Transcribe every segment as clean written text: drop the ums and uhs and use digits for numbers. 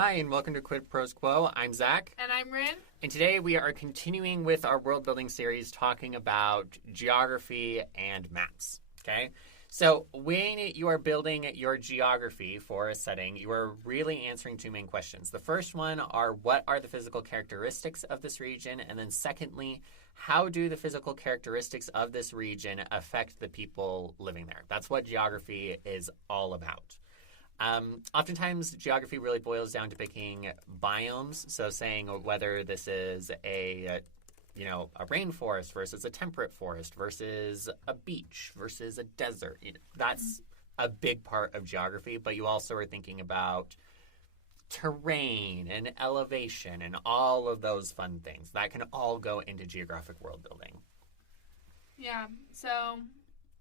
Hi, and welcome to Quid Pros Quo. I'm Zach. And I'm Rin. And today we are continuing with our world building series talking about geography and maps. Okay? So when you are building your geography for a setting, you are really answering two main questions. The first one are what are the physical characteristics of this region? And then secondly, how do the physical characteristics of this region affect the people living there? That's what geography is all about. Oftentimes, geography really boils down to picking biomes. So saying whether this is a rainforest versus a temperate forest versus a beach versus a desert. That's a big part of geography, but you also are thinking about terrain and elevation and all of those fun things. That can all go into geographic world building. Yeah, so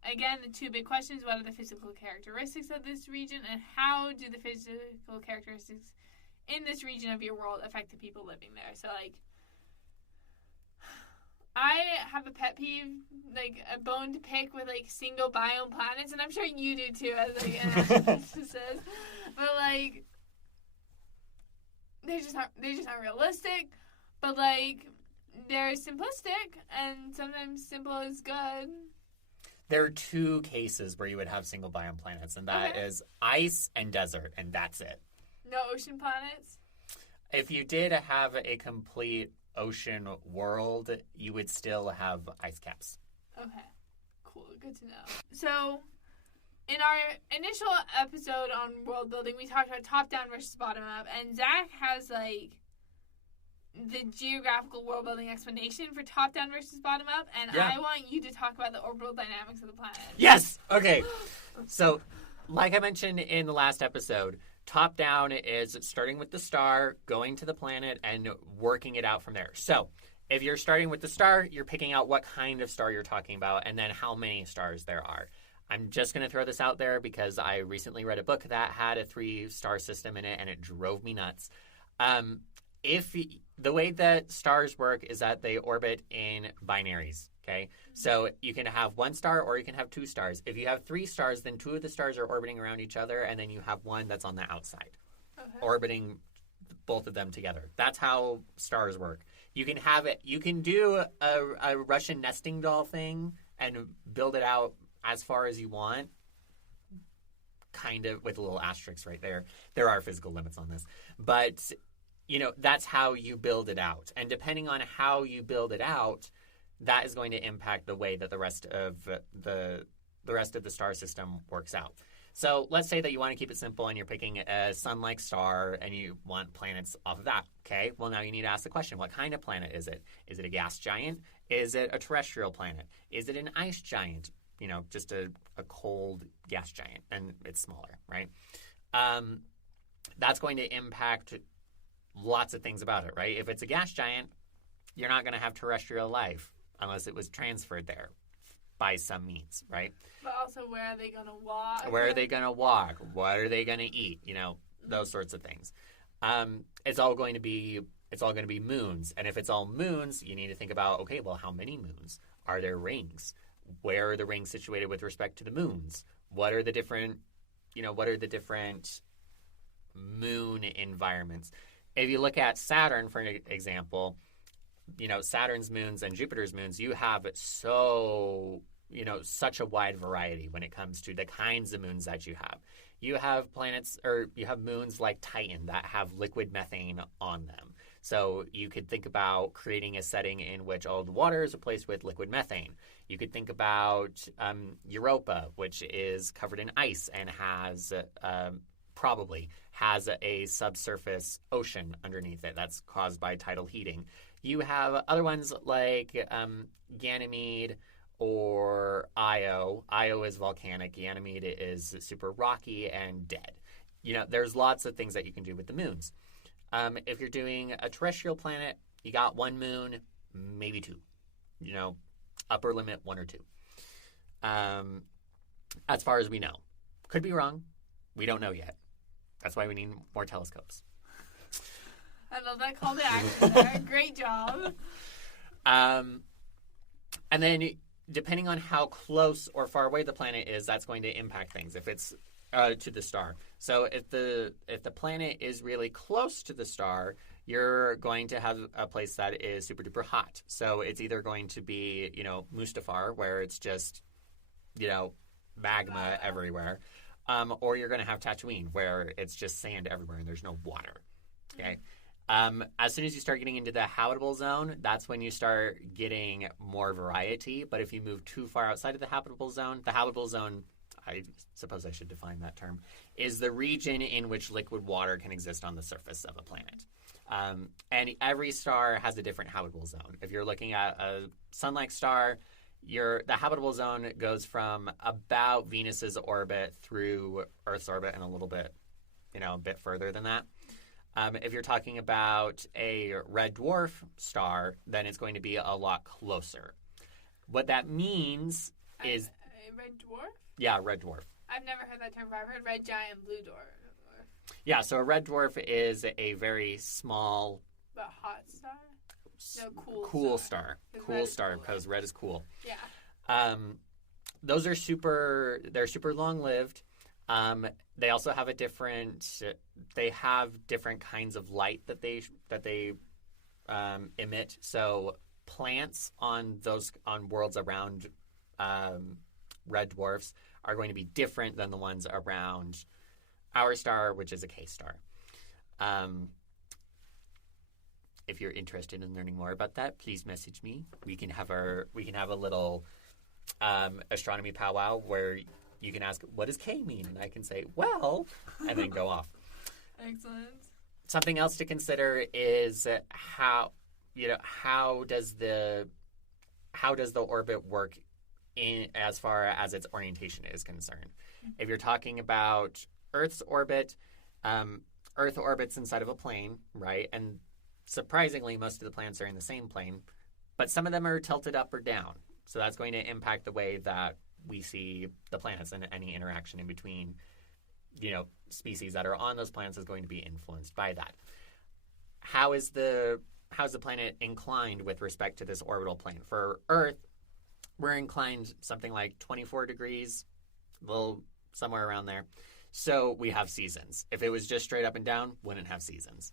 again, the two big questions: what are the physical characteristics of this region, and how do the physical characteristics in this region of your world affect the people living there? So, I have a pet peeve, a bone to pick with, single biome planets, and I'm sure you do too, as, an astrophysicist. But, they're just not realistic, but, they're simplistic, and sometimes simple is good. There are two cases where you would have single biome planets, and that is ice and desert, and that's it. No ocean planets? If you did have a complete ocean world, you would still have ice caps. Okay, cool, good to know. So, in our initial episode on world building, we talked about top-down versus bottom-up, and Zach has, the geographical world building explanation for top down versus bottom up, and yeah. I want you to talk about the orbital dynamics of the planet. Yes! Okay. So, like I mentioned in the last episode, top down is starting with the star, going to the planet, and working it out from there. So, if you're starting with the star, you're picking out what kind of star you're talking about, and then how many stars there are. I'm just going to throw this out there because I recently read a book that had a 3-star system in it, and it drove me nuts. The way that stars work is that they orbit in binaries, okay? So you can have 1 star or you can have 2 stars. If you have 3 stars, then 2 of the stars are orbiting around each other, and then you have 1 that's on the outside, orbiting both of them together. That's how stars work. You can have it. You can do a Russian nesting doll thing and build it out as far as you want, kind of with a little asterisk right there. There are physical limits on this, but that's how you build it out. And depending on how you build it out, that is going to impact the way that the rest of the star system works out. So let's say that you want to keep it simple and you're picking a sun-like star and you want planets off of that. Okay, well, now you need to ask the question, what kind of planet is it? Is it a gas giant? Is it a terrestrial planet? Is it an ice giant? Just a cold gas giant, and it's smaller, right? That's going to impact lots of things about it, right? If it's a gas giant, you're not going to have terrestrial life unless it was transferred there by some means, right? But also, where are they going to walk? Where are they going to walk? What are they going to eat? Those sorts of things. It's all going to be moons, and if it's all moons, you need to think about, okay, well, how many moons? Are there rings? Where are the rings situated with respect to the moons? What are the different moon environments? If you look at Saturn, for example, Saturn's moons and Jupiter's moons, you have such a wide variety when it comes to the kinds of moons that you have. You have moons like Titan that have liquid methane on them. So you could think about creating a setting in which all the water is replaced with liquid methane. You could think about Europa, which is covered in ice and probably has a subsurface ocean underneath it that's caused by tidal heating. You have other ones like Ganymede or Io. Io is volcanic. Ganymede is super rocky and dead. There's lots of things that you can do with the moons. If you're doing a terrestrial planet, you got 1 moon, maybe 2. Upper limit 1 or 2. As far as we know. Could be wrong. We don't know yet. That's why we need more telescopes. I love that call to action there. Great job. And then depending on how close or far away the planet is, that's going to impact things. If it's to the star. So if the planet is really close to the star, you're going to have a place that is super duper hot. So it's either going to be, Mustafar, where it's just, magma everywhere, or you're going to have Tatooine, where it's just sand everywhere and there's no water. Okay. As soon as you start getting into the habitable zone, that's when you start getting more variety. But if you move too far outside of the habitable zone, I suppose I should define that term, is the region in which liquid water can exist on the surface of a planet. And every star has a different habitable zone. If you're looking at a sun-like star, the habitable zone goes from about Venus's orbit through Earth's orbit and a little bit, a bit further than that. If you're talking about a red dwarf star, then it's going to be a lot closer. What that means is... A red dwarf? Yeah, red dwarf. I've never heard that term before. I've heard red giant, blue dwarf. Yeah, so a red dwarf is a very small... But hot star? No, cool star. Cool star, because red is cool. Yeah. Those are super long-lived. They also have they have different kinds of light that they emit. So plants on worlds around red dwarfs are going to be different than the ones around our star, which is a K star. If you're interested in learning more about that, please message me. We can have a little astronomy powwow where you can ask, what does K mean? And I can say, well, and then go off. Excellent. Something else to consider is how does the orbit work in as far as its orientation is concerned. If you're talking about Earth's orbit, Earth orbits inside of a plane, right? And surprisingly, most of the planets are in the same plane, but some of them are tilted up or down. So that's going to impact the way that we see the planets, and any interaction in between, species that are on those planets is going to be influenced by that. How's the planet inclined with respect to this orbital plane? For Earth, we're inclined something like 24 degrees, well, somewhere around there. So we have seasons. If it was just straight up and down, wouldn't have seasons.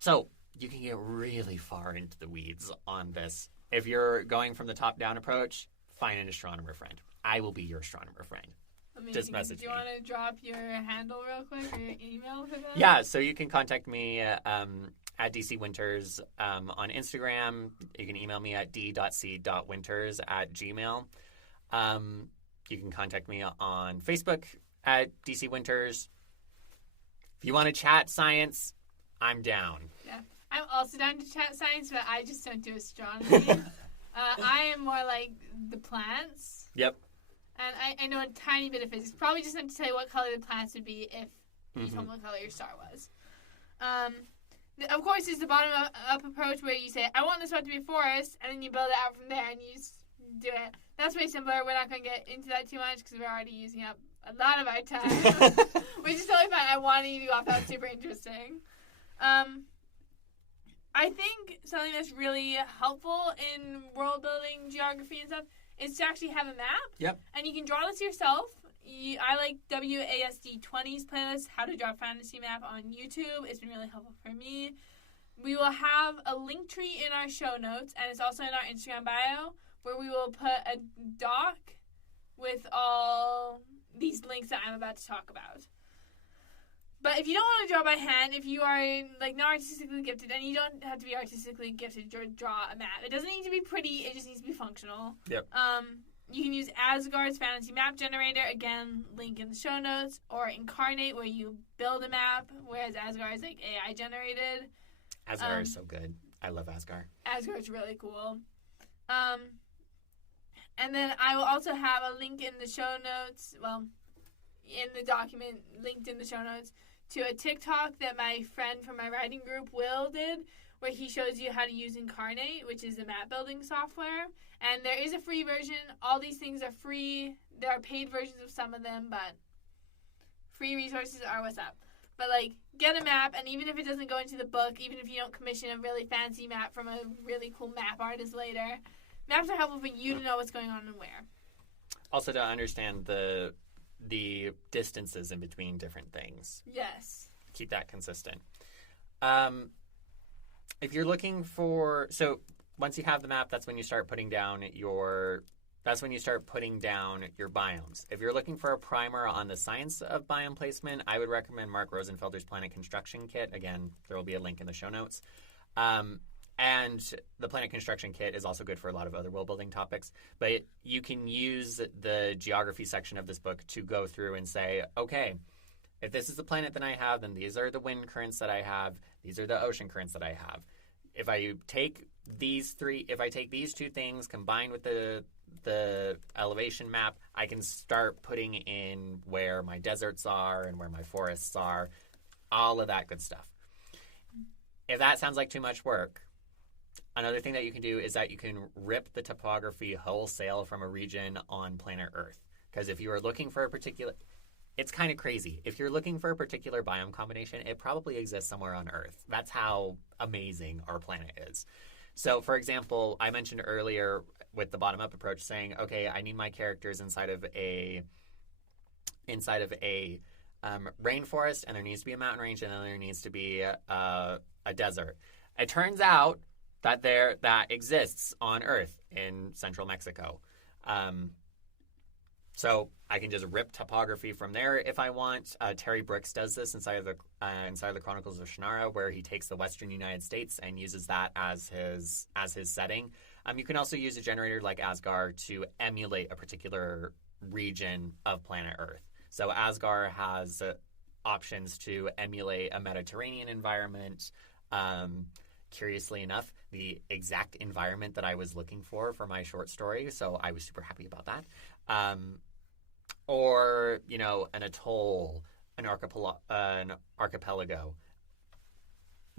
So you can get really far into the weeds on this. If you're going from the top-down approach, find an astronomer friend. I will be your astronomer friend. Just message me. Do you want to drop your handle real quick or your email for that? Yeah, so you can contact me at DC Winters on Instagram. You can email me at d.c.winters@gmail. You can contact me on Facebook at DC Winters. If you want to chat science, I'm down. Yeah, I'm also down to chat science, but I just don't do astronomy. I am more like the plants. Yep. And I know a tiny bit of physics. Probably just enough to tell you what color the planets would be if you told me what color your star was. Of course, there's the bottom-up approach where you say, I want this spot to be a forest, and then you build it out from there and you just do it. That's way simpler. We're not going to get into that too much because we're already using up a lot of our time, which is totally fine. I wanted you to go off. That's super interesting. I think something that's really helpful in world building, geography, and stuff is to actually have a map. Yep. And you can draw this yourself. I like WASD20's playlist, How to Draw a Fantasy Map, on YouTube. It's been really helpful for me. We will have a link tree in our show notes, and it's also in our Instagram bio, where we will put a doc with all these links that I'm about to talk about. But if you don't want to draw by hand, if you are not artistically gifted, and you don't have to be artistically gifted to draw a map. It doesn't need to be pretty, it just needs to be functional. Yep. You can use Asgard's Fantasy Map Generator, again, link in the show notes, or Incarnate, where you build a map, whereas Asgard is AI generated. Asgard is so good. I love Asgard. Asgard's really cool. And then I will also have a link in the show notes, in the document, linked in the show notes, to a TikTok that my friend from my writing group, Will, did, where he shows you how to use Incarnate, which is a map building software. And there is a free version. All these things are free. There are paid versions of some of them, but free resources are what's up. But, get a map, and even if it doesn't go into the book, even if you don't commission a really fancy map from a really cool map artist later, maps are helpful for you to know what's going on and where. Also to understand the distances in between different things. Yes. Keep that consistent. If you're looking for, so once you have the map, that's when you start putting down your biomes. If you're looking for a primer on the science of biome placement, I would recommend Mark Rosenfelder's Planet Construction Kit. Again, there will be a link in the show notes. And the Planet Construction Kit is also good for a lot of other world building topics. But you can use the geography section of this book to go through and say, okay, if this is the planet that I have, then these are the wind currents that I have. These are the ocean currents that I have. If I take these two things combined with the elevation map, I can start putting in where my deserts are and where my forests are, all of that good stuff. If that sounds like too much work, another thing that you can do is that you can rip the topography wholesale from a region on planet Earth. Because if you are looking for a particular... It's kind of crazy. If you're looking for a particular biome combination, it probably exists somewhere on Earth. That's how amazing our planet is. So, for example, I mentioned earlier with the bottom-up approach saying, okay, I need my characters inside of a rainforest, and there needs to be a mountain range, and then there needs to be a desert. It turns out that that exists on Earth in central Mexico. So I can just rip topography from there if I want. Terry Brooks does this inside of the Chronicles of Shannara, where he takes the Western United States and uses that as his setting. You can also use a generator like Asgard to emulate a particular region of planet Earth. So Asgard has options to emulate a Mediterranean environment. Curiously enough, the exact environment that I was looking for my short story, so I was super happy about that. Or, an atoll, an archipelago.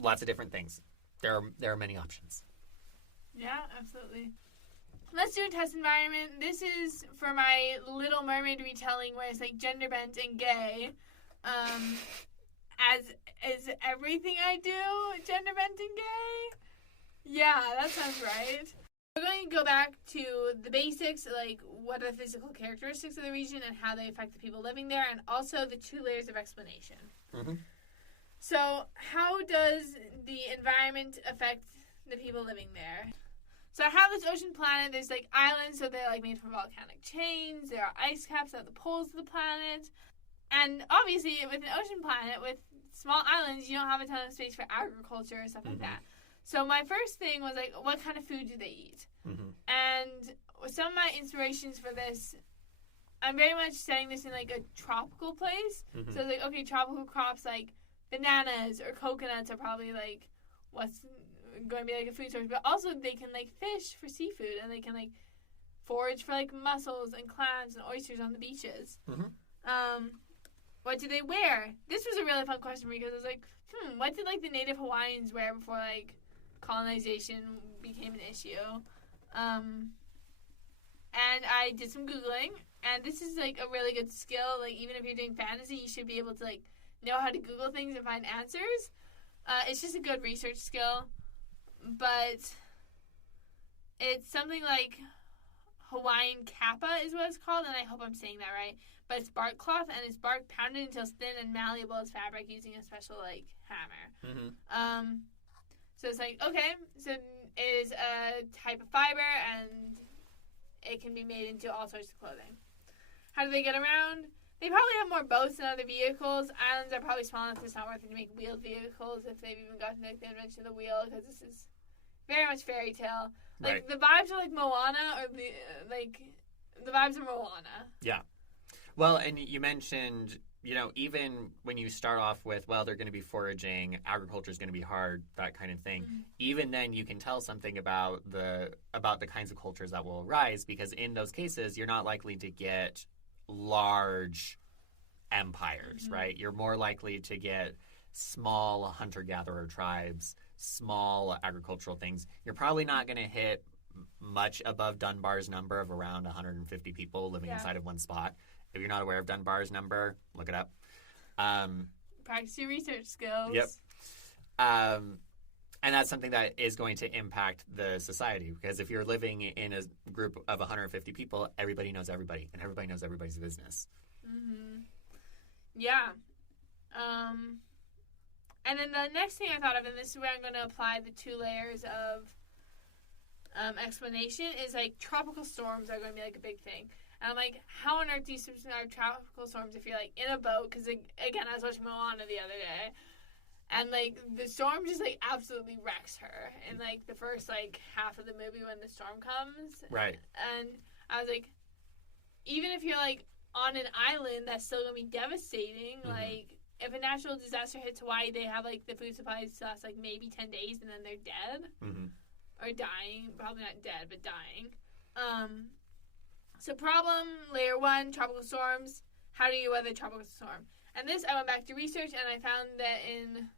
Lots of different things. There are many options. Yeah, absolutely. Let's do a test environment. This is for my Little Mermaid retelling where it's like gender bent and gay. As is everything I do gender bent and gay? Yeah, that sounds right. We're going to go back to the basics, like what are the physical characteristics of the region and how they affect the people living there, and also the 2 layers of explanation. Mm-hmm. So how does the environment affect the people living there? So I have this ocean planet. There's like islands, so they're like made from volcanic chains. There are ice caps at the poles of the planet. And obviously with an ocean planet with small islands, you don't have a ton of space for agriculture or stuff like that. So my first thing was like, what kind of food do they eat? Mm-hmm. And some of my inspirations for this, I'm very much setting this in like a tropical place. Mm-hmm. So it's like, okay, tropical crops like bananas or coconuts are probably like what's going to be like a food source. But also they can like fish for seafood, and they can like forage for like mussels and clams and oysters on the beaches. Mm-hmm. What do they wear? This was a really fun question because I was like, what did like the native Hawaiians wear before like colonization became an issue? And I did some Googling, and this is like a really good skill. Like even if you're doing fantasy, you should be able to like know how to Google things and find answers. It's just a good research skill, but it's something like Hawaiian kappa is what it's called, and I hope I'm saying that right. But it's bark cloth, and it's bark pounded until it's thin and malleable as fabric using a special like hammer. Mm-hmm. So it's like, okay, so it is a type of fiber, and it can be made into all sorts of clothing. How do they get around? They probably have more boats than other vehicles. Islands are probably small enough it's not worth it to make wheeled vehicles if they've even gotten like the invention of the wheel, because this is very much fairy tale. Like, the vibes are like Moana, or the vibes are Moana. Yeah. Well, and you mentioned, even when you start off with, well, they're going to be foraging, agriculture is going to be hard, that kind of thing. Mm-hmm. Even then, you can tell something about the kinds of cultures that will arise, because in those cases, you're not likely to get large empires, mm-hmm. right? You're more likely to get small hunter-gatherer tribes, small agricultural things. You're probably not going to hit much above Dunbar's number of around 150 people living inside of one spot. If you're not aware of Dunbar's number, look it up. Practice your research skills. Yep. And that's something that is going to impact the society, because if you're living in a group of 150 people, everybody knows everybody, and everybody knows everybody's business. Yeah. And then the next thing I thought of, and this is where I'm going to apply the 2 layers of explanation, is like tropical storms are going to be like a big thing. And I'm like, how on earth do you survive tropical storms if you're like in a boat? Because again, I was watching Moana the other day, and like the storm just like absolutely wrecks her in like the first like half of the movie when the storm comes. Right. And I was like, even if you're like on an island, that's still gonna be devastating. Like if a natural disaster hits Hawaii, they have like the food supplies to last like maybe 10 days, and then they're dead. Or dying. Probably not dead, but dying. So problem, layer 1, tropical storms. How do you weather a tropical storm? And this, I went back to research, and I found that in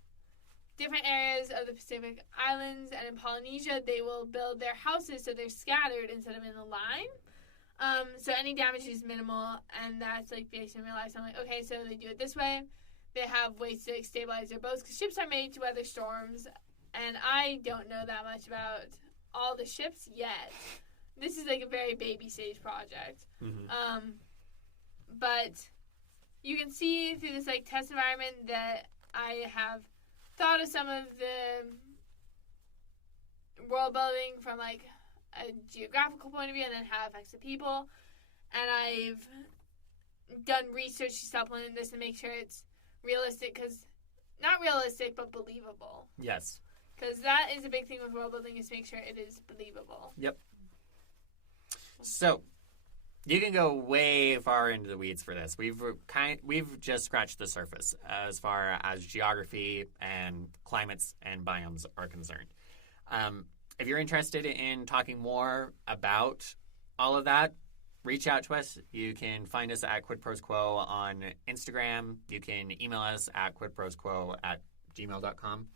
different areas of the Pacific Islands and in Polynesia, they will build their houses so they're scattered instead of in a line. So any damage is minimal, and that's like based in real life. So I'm like, okay, so they do it this way. They have ways to like, stabilize their boats, because ships are made to weather storms. And I don't know that much about all the ships yet. This is like a very baby stage project. But you can see through this like test environment that I have thought of some of the world building from like a geographical point of view, and then how it affects the people. And I've done research to supplement this and make sure it's realistic, because not realistic, but believable. Yes. Because that is a big thing with world building, is make sure it is believable. Yep. So, you can go way far into the weeds for this. We've just scratched the surface as far as geography and climates and biomes are concerned. If you're interested in talking more about all of that, reach out to us. You can find us at QuidProsQuo on Instagram. You can email us at quidprosquo@gmail.com.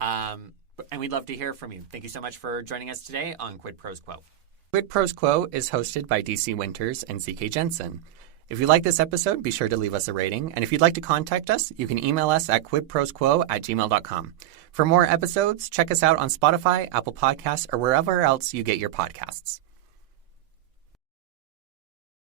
And we'd love to hear from you. Thank you so much for joining us today on Quid Pros Quo. Quid Pros Quo is hosted by DC Winters and CK Jensen. If you like this episode, be sure to leave us a rating. And if you'd like to contact us, you can email us at quidprosquo@gmail.com. For more episodes, check us out on Spotify, Apple Podcasts, or wherever else you get your podcasts.